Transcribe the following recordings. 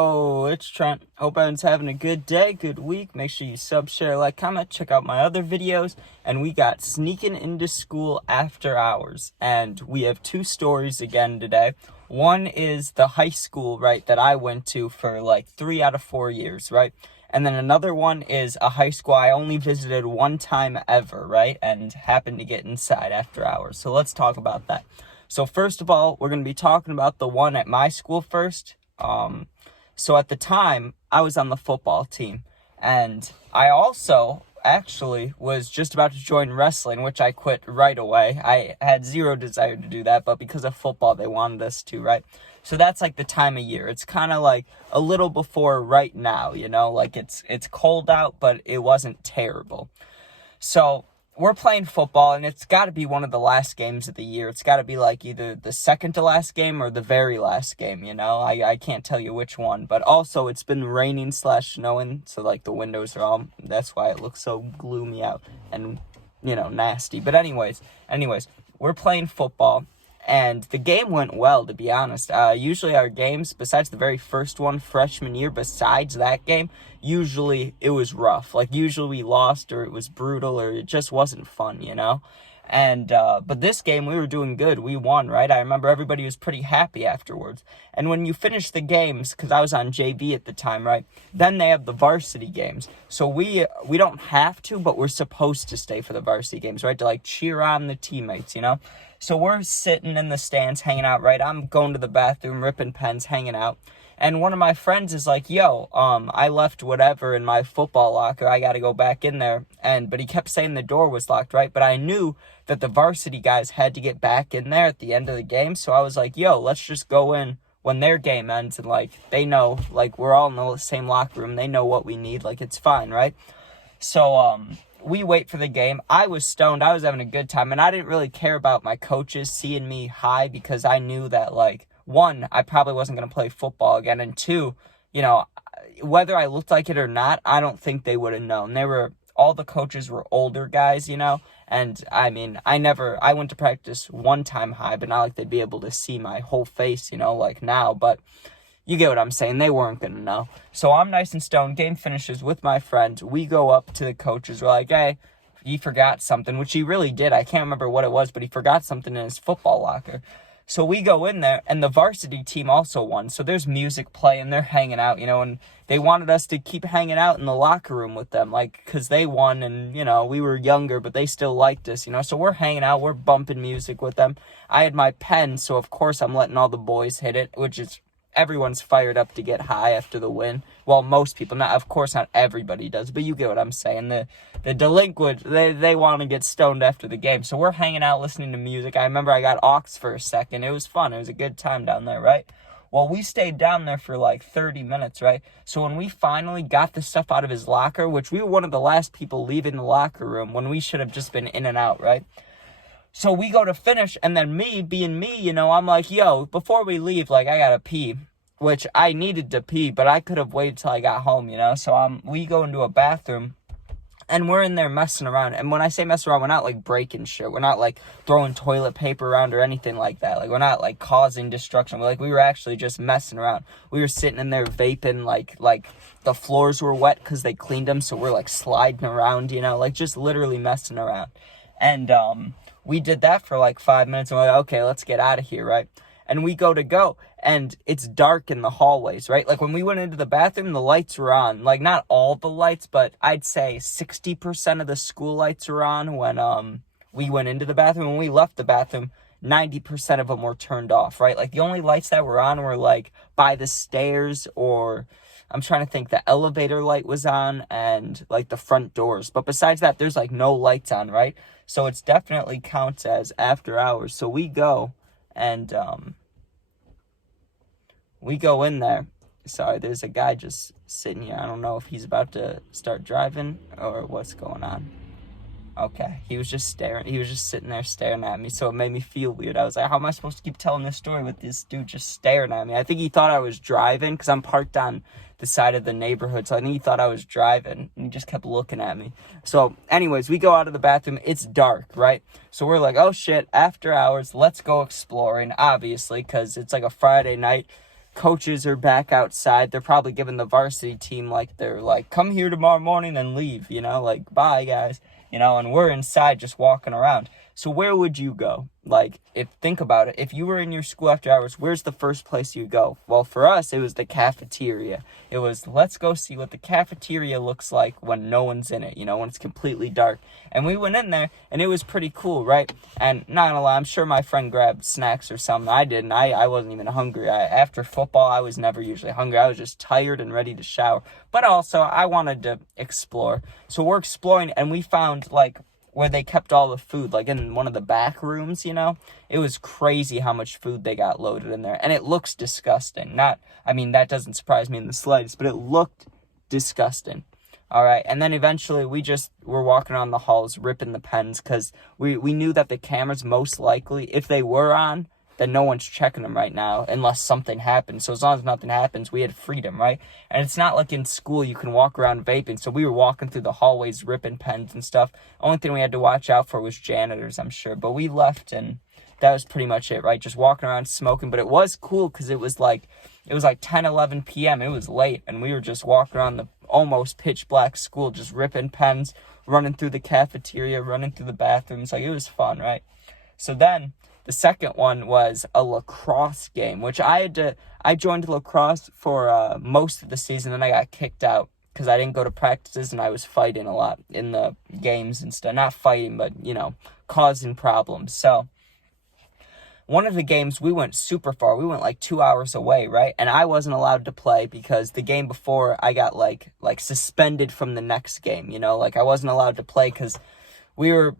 Oh, it's Trent. Hope everyone's having a good day, good week. Make sure you sub, share, like, comment, check out my other videos. And we got sneaking into school after hours. And we have two stories again today. One is the high school, right, that I went to for like 3 out of 4 years, right? And then another one is a high school I only visited one time ever, right? And happened to get inside after hours. So let's talk about that. So first of all, we're going to be talking about the one at my school first. So at the time, I was on the football team, and I also actually was just about to join wrestling, which I quit right away. I had zero desire to do that, but because of football, they wanted us to, right? So that's like the time of year. It's kind of like a little before right now, you know, like it's cold out, but it wasn't terrible. So we're playing football, and it's got to be one of the last games of the year. It's got to be like either the second to last game or the very last game, you know? I can't tell you which one. But also, it's been raining / snowing, so like the windows are all, that's why it looks so gloomy out and, you know, nasty. But anyways, we're playing football. And the game went well, to be honest. Usually our games, besides the very first one, freshman year, besides that game, usually it was rough. Like, usually we lost, or it was brutal, or it just wasn't fun, you know? And, but this game, we were doing good. We won, right? I remember everybody was pretty happy afterwards. And when you finish the games, because I was on JV at the time, right? Then they have the varsity games. So we don't have to, but we're supposed to stay for the varsity games, right? To, like, cheer on the teammates, you know? So we're sitting in the stands, hanging out, right? I'm going to the bathroom, ripping pens, hanging out. And one of my friends is like, yo, I left whatever in my football locker. I got to go back in there. But he kept saying the door was locked, right? But I knew that the varsity guys had to get back in there at the end of the game. So I was like, yo, let's just go in when their game ends. And, like, they know, like, we're all in the same locker room. They know what we need. Like, it's fine, right? So, we wait for the game. I was stoned. I was having a good time. And I didn't really care about my coaches seeing me high, because I knew that, like, one, I probably wasn't going to play football again. And two, you know, whether I looked like it or not, I don't think they would have known. All the coaches were older guys, you know. And I mean, I went to practice one time high, but not like they'd be able to see my whole face, you know, like now. But you get what I'm saying. They weren't going to know. So I'm nice and stoned. Game finishes with my friend. We go up to the coaches. We're like, hey, he forgot something, which he really did. I can't remember what it was, but he forgot something in his football locker. So we go in there, and the varsity team also won. So there's music playing. They're hanging out, you know, and they wanted us to keep hanging out in the locker room with them, like, because they won, and, you know, we were younger, but they still liked us, you know. So we're hanging out. We're bumping music with them. I had my pen, so of course I'm letting all the boys hit it, which is, everyone's fired up to get high after the win. Well, most people, of course not everybody does, but you get what I'm saying. The delinquent, they want to get stoned after the game. So we're hanging out listening to music. I remember I got aux for a second. It was fun. It was a good time down there, right? Well, we stayed down there for like 30 minutes, right? So when we finally got the stuff out of his locker, which we were one of the last people leaving the locker room when we should have just been in and out, right? So we go to finish, and then me, being me, you know, I'm like, yo, before we leave, like, I gotta pee, which I needed to pee, but I could have waited till I got home, you know. So we go into a bathroom, and we're in there messing around. And when I say mess around, we're not, like, breaking shit. We're not, like, throwing toilet paper around or anything like that. Like, we're not, like, causing destruction. We were actually just messing around. We were sitting in there vaping, like the floors were wet because they cleaned them, so we're, like, sliding around, you know, like, just literally messing around. And, we did that for like 5 minutes, and we're like, okay, let's get out of here, right? And we go, and it's dark in the hallways, right? Like, when we went into the bathroom, the lights were on. Like, not all the lights, but I'd say 60% of the school lights were on when we went into the bathroom. When we left the bathroom, 90% of them were turned off, right? Like, the only lights that were on were, like, by the stairs, or I'm trying to think, the elevator light was on, and, like, the front doors. But besides that, there's, like, no lights on, right? So it's definitely counts as after hours. So we go, and we go in there. Sorry, there's a guy just sitting here. I don't know if he's about to start driving or what's going on. Okay, he was just sitting there staring at me, so it made me feel weird. I was like, how am I supposed to keep telling this story with this dude just staring at me? I think he thought I was driving, because I'm parked on the side of the neighborhood, so I think he thought I was driving, and he just kept looking at me. So, anyways, we go out of the bathroom. It's dark, right? So we're like, oh shit, after hours, let's go exploring, obviously, because it's like a Friday night. coaches are back outside. They're probably giving the varsity team, like, they're like, come here tomorrow morning and leave, you know, like, bye, guys, you know, and we're inside just walking around. So where would you go? Like, think about it. If you were in your school after hours, where's the first place you go? Well, for us, it was the cafeteria. It was, let's go see what the cafeteria looks like when no one's in it, you know, when it's completely dark. And we went in there, and it was pretty cool, right? And not gonna lie, I'm sure my friend grabbed snacks or something. I didn't. I wasn't even hungry. After football, I was never usually hungry. I was just tired and ready to shower. But also, I wanted to explore. So we're exploring, and we found, like, where they kept all the food, like in one of the back rooms, you know. It was crazy how much food they got loaded in there. And it looks disgusting. That doesn't surprise me in the slightest, but it looked disgusting. All right, and then eventually we just were walking around the halls ripping the pens because we knew that the cameras, most likely, if they were on, then no one's checking them right now unless something happens. So as long as nothing happens, we had freedom, right? And it's not like in school you can walk around vaping. So we were walking through the hallways ripping pens and stuff. Only thing we had to watch out for was janitors, I'm sure. But we left, and that was pretty much it, right? Just walking around smoking. But it was cool because it was like 10, 11 p.m. It was late, and we were just walking around the almost pitch black school, just ripping pens, running through the cafeteria, running through the bathrooms. Like, it was fun, right? So then the second one was a lacrosse game, which I joined lacrosse for most of the season, and I got kicked out because I didn't go to practices and I was fighting a lot in the games and stuff. Not fighting, but, you know, causing problems. So one of the games, we went super far. We went like 2 hours away, right? And I wasn't allowed to play because the game before I got like suspended from the next game, you know? Like, I wasn't allowed to play because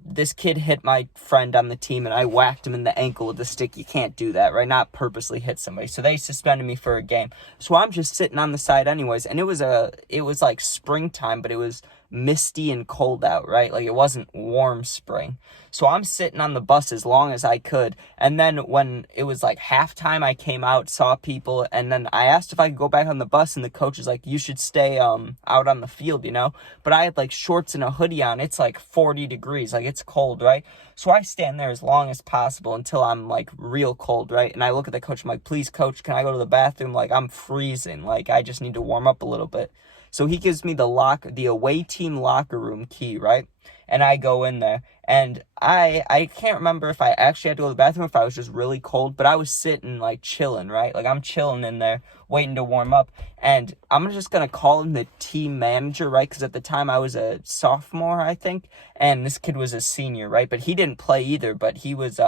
this kid hit my friend on the team and I whacked him in the ankle with a stick. You can't do that, right? Not purposely hit somebody. So they suspended me for a game. So I'm just sitting on the side anyways. And it was like springtime, but it was misty and cold out, right? Like, it wasn't warm spring. So I'm sitting on the bus as long as I could. And then when it was like halftime, I came out, saw people, and then I asked if I could go back on the bus, and the coach was like, you should stay out on the field, you know? But I had like shorts and a hoodie on. It's like 40 degrees. Like, it's cold, right? So I stand there as long as possible until I'm like real cold, right? And I look at the coach, I'm like, please, coach, can I go to the bathroom? Like, I'm freezing. Like, I just need to warm up a little bit. So he gives me the away team locker room key, right? And I go in there, and I can't remember if I actually had to go to the bathroom, if I was just really cold, but I was sitting, like, chilling, right? Like, I'm chilling in there, waiting to warm up, and I'm just going to call him the team manager, right? Because at the time I was a sophomore, I think, and this kid was a senior, right? But he didn't play either, but he was,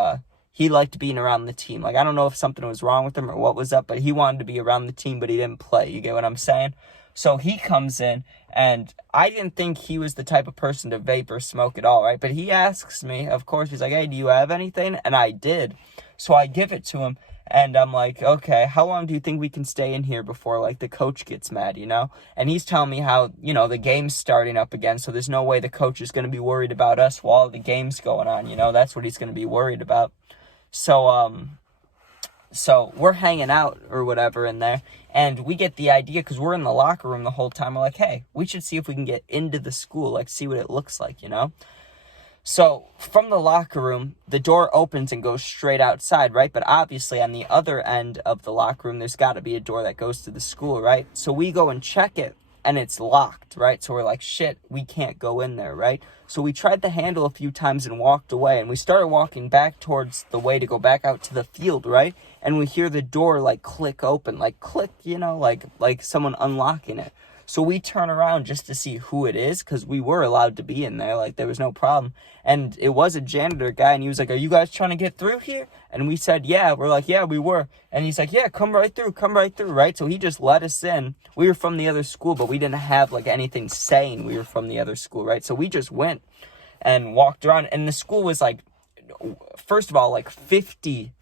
he liked being around the team. Like, I don't know if something was wrong with him or what was up, but he wanted to be around the team, but he didn't play. You get what I'm saying? So he comes in, and I didn't think he was the type of person to vape or smoke at all, right? But he asks me, of course, he's like, hey, do you have anything? And I did. So I give it to him, and I'm like, okay, how long do you think we can stay in here before, like, the coach gets mad, you know? And he's telling me how, you know, the game's starting up again, so there's no way the coach is going to be worried about us while the game's going on, you know? That's what he's going to be worried about. So we're hanging out or whatever in there, and we get the idea because we're in the locker room the whole time. We're like, hey, we should see if we can get into the school, like, see what it looks like, you know? So from the locker room, the door opens and goes straight outside, right? But obviously on the other end of the locker room, there's got to be a door that goes to the school, right? So we go and check it, and it's locked, right? So we're like, shit, we can't go in there, right? So we tried the handle a few times and walked away, and we started walking back towards the way to go back out to the field, right? And we hear the door, like, click open, like, click, you know, like someone unlocking it. So we turn around just to see who it is, because we were allowed to be in there, like, there was no problem. And it was a janitor guy, and he was like, are you guys trying to get through here? And we said, yeah. We're like, yeah, we were. And he's like, yeah, come right through, right? So he just let us in. We were from the other school, but we didn't have, like, anything saying we were from the other school, right? So we just went and walked around, and the school was, like, first of all, like, 50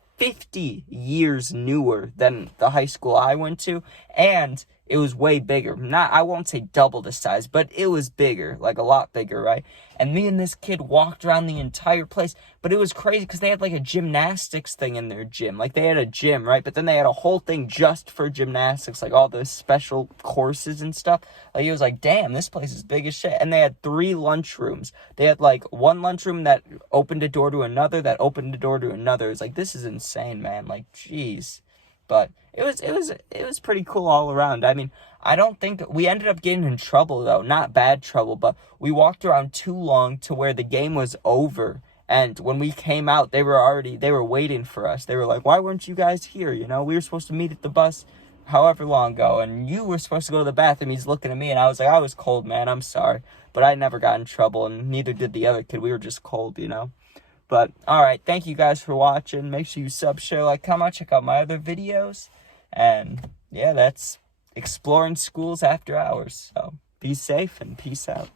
years newer than the high school I went to, and it was way bigger. I won't say double the size, but it was bigger, like a lot bigger, right? And me and this kid walked around the entire place, but it was crazy because they had like a gymnastics thing in their gym. Like, they had a gym, right? But then they had a whole thing just for gymnastics, like all those special courses and stuff. Like, it was like, damn, this place is big as shit. And they had 3 lunchrooms. They had like one lunchroom that opened a door to another, that opened a door to another. It's like, this is insane, man. Like, jeez. But it was pretty cool all around. I mean, I don't think we ended up getting in trouble though, not bad trouble, but we walked around too long to where the game was over. And when we came out, they were waiting for us. They were like, "Why weren't you guys here? You know, we were supposed to meet at the bus however long ago, and you were supposed to go to the bathroom." He's looking at me, and I was like, "I was cold, man. I'm sorry." But I never got in trouble, and neither did the other kid. We were just cold, you know. But, alright, thank you guys for watching. Make sure you sub, share, like, comment, check out my other videos. And, yeah, that's exploring schools after hours. So, be safe and peace out.